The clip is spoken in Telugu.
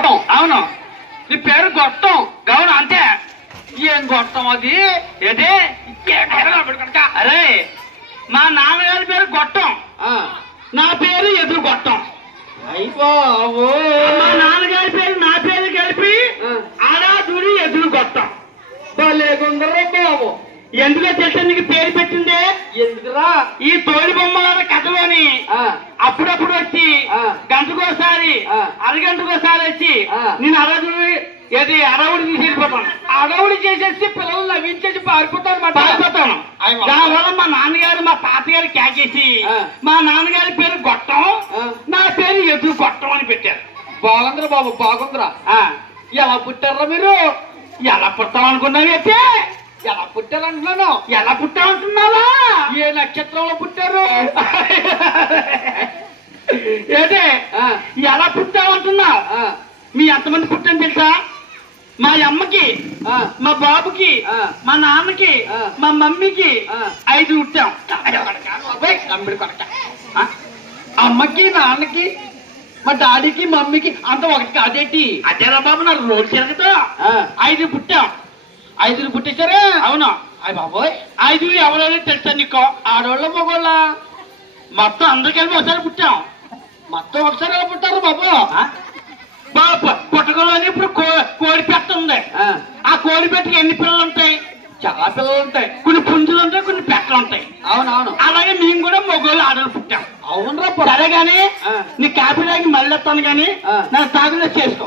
గొట్టం అవును. నీ పేరు గొట్టం గౌరవం అంతే. ఏం గొట్టం అది? ఏదే? అరే మా నాన్నగారి పేరు గొట్టం. నా పేరు ఎదురు గొట్టం. మా నాన్నగారి పేరు నా పేరు కలిపి ఆడాదుడి ఎదురు గొట్టం. బాలేకుందరే బాబు ఎందుకో తెలుసా నీకు పేరు పెట్టిందే? ఎందుకురా? ఈ తోడి బొమ్మల కథలోని అప్పుడప్పుడు వచ్చి. గంటకోసారి. అరగంటకోసారి వచ్చి. నేను అరగుడి ఏది అరవుడి తీసి వెళ్ళిపోతాను అడవులు చేసేసి పిల్లలు నవ్వించేసి పారిపోతాను బాబోయ్. దానివల్ల మా నాన్నగారు మా తాతగారు క్యాకేసి. మా నాన్నగారి పేరు గొట్టం. నా పేరు ఎదురు గొట్టం అని పెట్టారు బాగుందిరా బాబు బాగుందిరా ఆ. ఎలా పుట్టారా మీరు ఎలా పుట్టాం అనుకున్నావు అయితే ఎలా పుట్టారంటున్నాను ఎలా పుట్టామంటున్నావా ఏ నక్షత్రంలో పుట్టారు ఏంటే ఆ, ఎలా పుట్టామంటున్నావు ఆ, మీ ఎంతమంది పుట్టని తెలుసా? మా అమ్మకి మా బాబుకి. మా నాన్నకి. మా మమ్మీకి. ఐదు పుట్టాం. అమ్మకి నాన్నకి మా డాడీకి మమ్మీకి అంత ఒకటి కాదేటి? అదేరా బాబు నా రోడ్డు తిరగతా ఆ, ఐదు పుట్టాం. ఐదుగురు పుట్టించారా అవును. అయ్య బాబోయ్. ఐదు ఎవరెవరో తెలుసా నీకో? ఆడోళ్ళ మగోళ్ళ? మొత్తం అందరు కలిపి ఒకసారి పుట్టాం. మొత్తం ఒకసారి ఎలా పుట్టారు బాబు? బాబు ఉంటాయి. కొన్ని పుంజులు ఉంటాయి కొన్ని పెట్టలు ఉంటాయి. అవునవును. అలాగే మేము కూడా మొగోళ్ళు ఆడలు పుట్టాం. అవునరా సరే గాని. నీ కాపీ తాగి మళ్ళీ వస్తాను గాని. నా సాగులో చేసుకో.